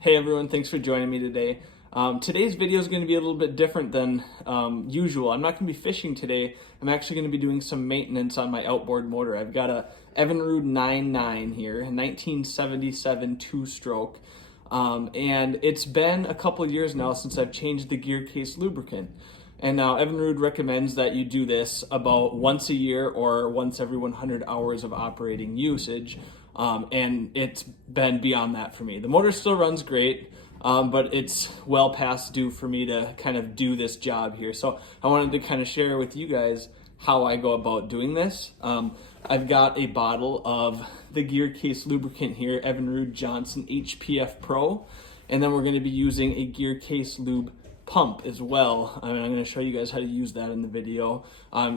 Hey everyone, thanks for joining me today. Today's video is going to be a little bit different than usual. I'm not going to be fishing today. I'm actually going to be doing some maintenance on my outboard motor. I've got a Evinrude 9.9 here, a 1977 two-stroke. And it's been a couple of years now since I've changed the gear case lubricant. And now Evinrude recommends that you do this about once a year or once every 100 hours of operating usage. And it's been beyond that for me. The motor still runs great, but it's well past due for me to kind of do this job here. So I wanted to kind of share with you guys how I go about doing this. I've got a bottle of the gear case lubricant here, Evinrude Johnson HPF PRO, and then we're going to be using a gear case lube pump as well. I'm going to show you guys how to use that in the video.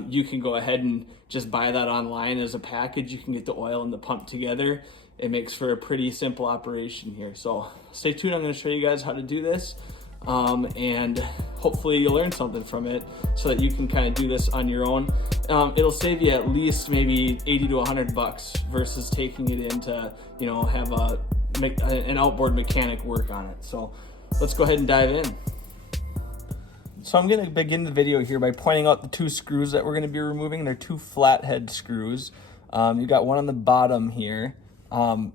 You can go ahead and just buy that online as a package. You can get the oil and the pump together. It makes for a pretty simple operation here. So stay tuned. I'm going to show you guys how to do this, and hopefully you'll learn something from it so that you can kind of do this on your own. It'll save you at least maybe 80 to 100 bucks versus taking it in to, have an outboard mechanic work on it. So let's go ahead and dive in. So I'm going to begin the video here by pointing out the two screws that we're going to be removing. They're two flathead screws. You got one on the bottom here.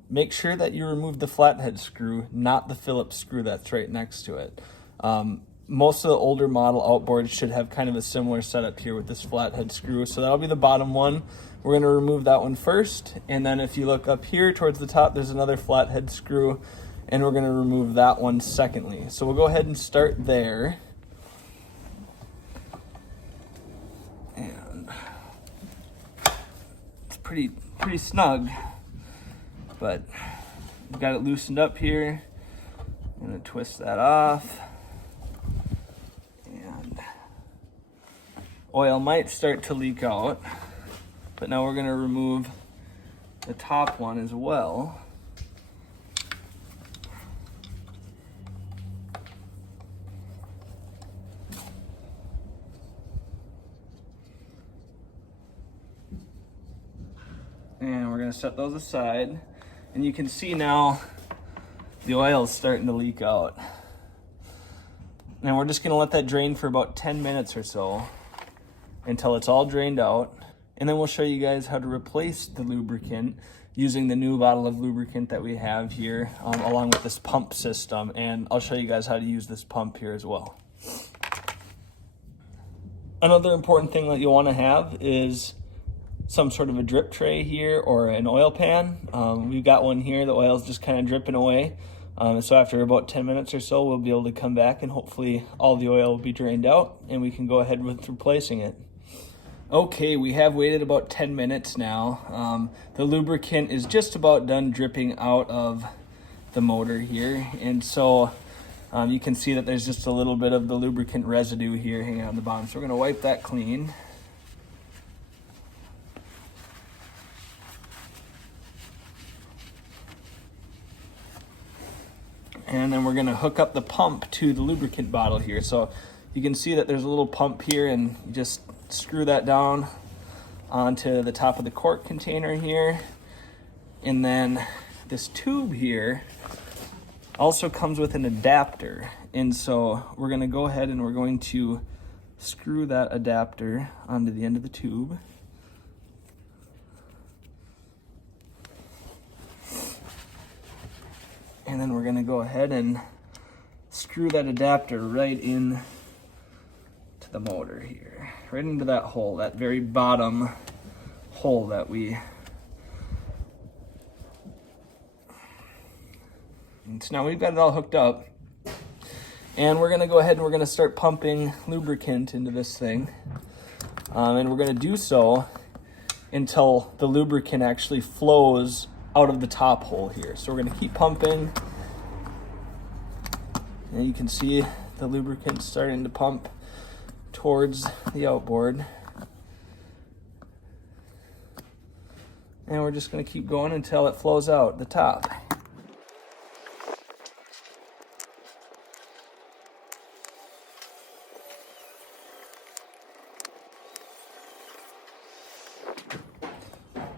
Make sure that you remove the flathead screw, not the Phillips screw that's right next to it. Most of the older model outboards should have kind of a similar setup here with this flathead screw. So that'll be the bottom one. We're going to remove that one first. And then if you look up here towards the top, there's another flathead screw, and we're going to remove that one secondly. So we'll go ahead and start there. Pretty snug, but we've got it loosened up here. I'm gonna twist that off, and oil might start to leak out, but now we're gonna remove the top one as well. And we're going to set those aside. And you can see now the oil is starting to leak out. And we're just going to let that drain for about 10 minutes or so until it's all drained out. And then we'll show you guys how to replace the lubricant using the new bottle of lubricant that we have here, along with this pump system. And I'll show you guys how to use this pump here as well. Another important thing that you'll want to have is some sort of a drip tray here or an oil pan. We've got one here. The oil's just kind of dripping away. So after about 10 minutes or so, we'll be able to come back and hopefully all the oil will be drained out and we can go ahead with replacing it. Okay, we have waited about 10 minutes now. The lubricant is just about done dripping out of the motor here. And so you can see that there's just a little bit of the lubricant residue here hanging on the bottom. So we're gonna wipe that clean. And then we're going to hook up the pump to the lubricant bottle here. So you can see that there's a little pump here, and you just screw that down onto the top of the cork container here. And then this tube here also comes with an adapter. And so we're going to go ahead and we're going to screw that adapter onto the end of the tube. And then we're going to go ahead and screw that adapter right in to the motor here, right into that hole, that very bottom hole that we. And so now we've got it all hooked up, and we're going to go ahead and we're going to start pumping lubricant into this thing, and we're going to do so until the lubricant actually flows out of the top hole here. So we're going to keep pumping, and you can see the lubricant starting to pump towards the outboard. And we're just going to keep going until it flows out the top.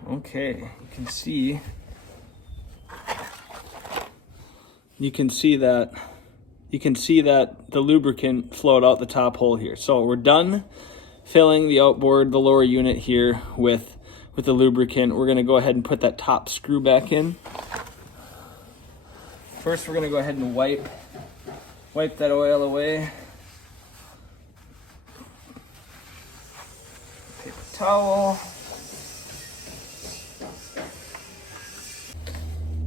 Okay, you can see you can see that the lubricant flowed out the top hole here. So we're done filling the outboard, the lower unit here with the lubricant. We're gonna go ahead and put that top screw back in. First, we're gonna go ahead and wipe that oil away. Paper towel.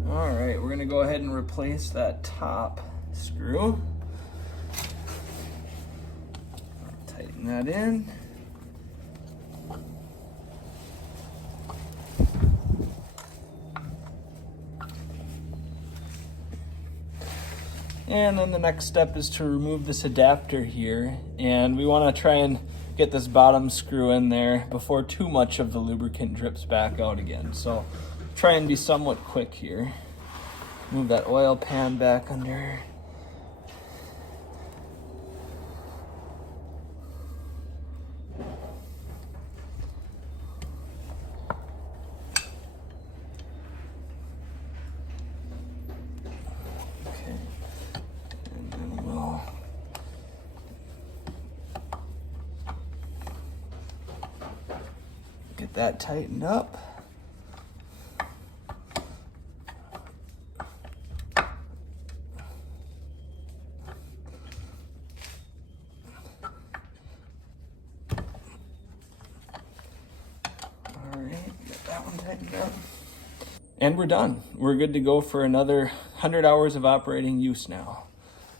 All right, we're gonna go ahead and replace that top screw. Tighten that in. And then the next step is to remove this adapter here, and we want to try and get this bottom screw in there before too much of the lubricant drips back out again. So try and be somewhat quick here. Move that oil pan back under. Get that tightened up. All right, get that one tightened up. And we're done. We're good to go for another 100 hours of operating use now.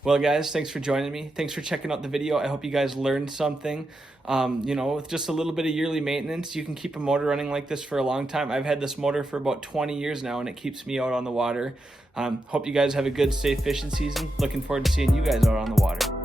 Well, guys, thanks for joining me. Thanks for checking out the video. I hope you guys learned something. You know, with just a little bit of yearly maintenance, you can keep a motor running like this for a long time. I've had this motor for about 20 years now, and it keeps me out on the water. Hope you guys have a good, safe fishing season. Looking forward to seeing you guys out on the water.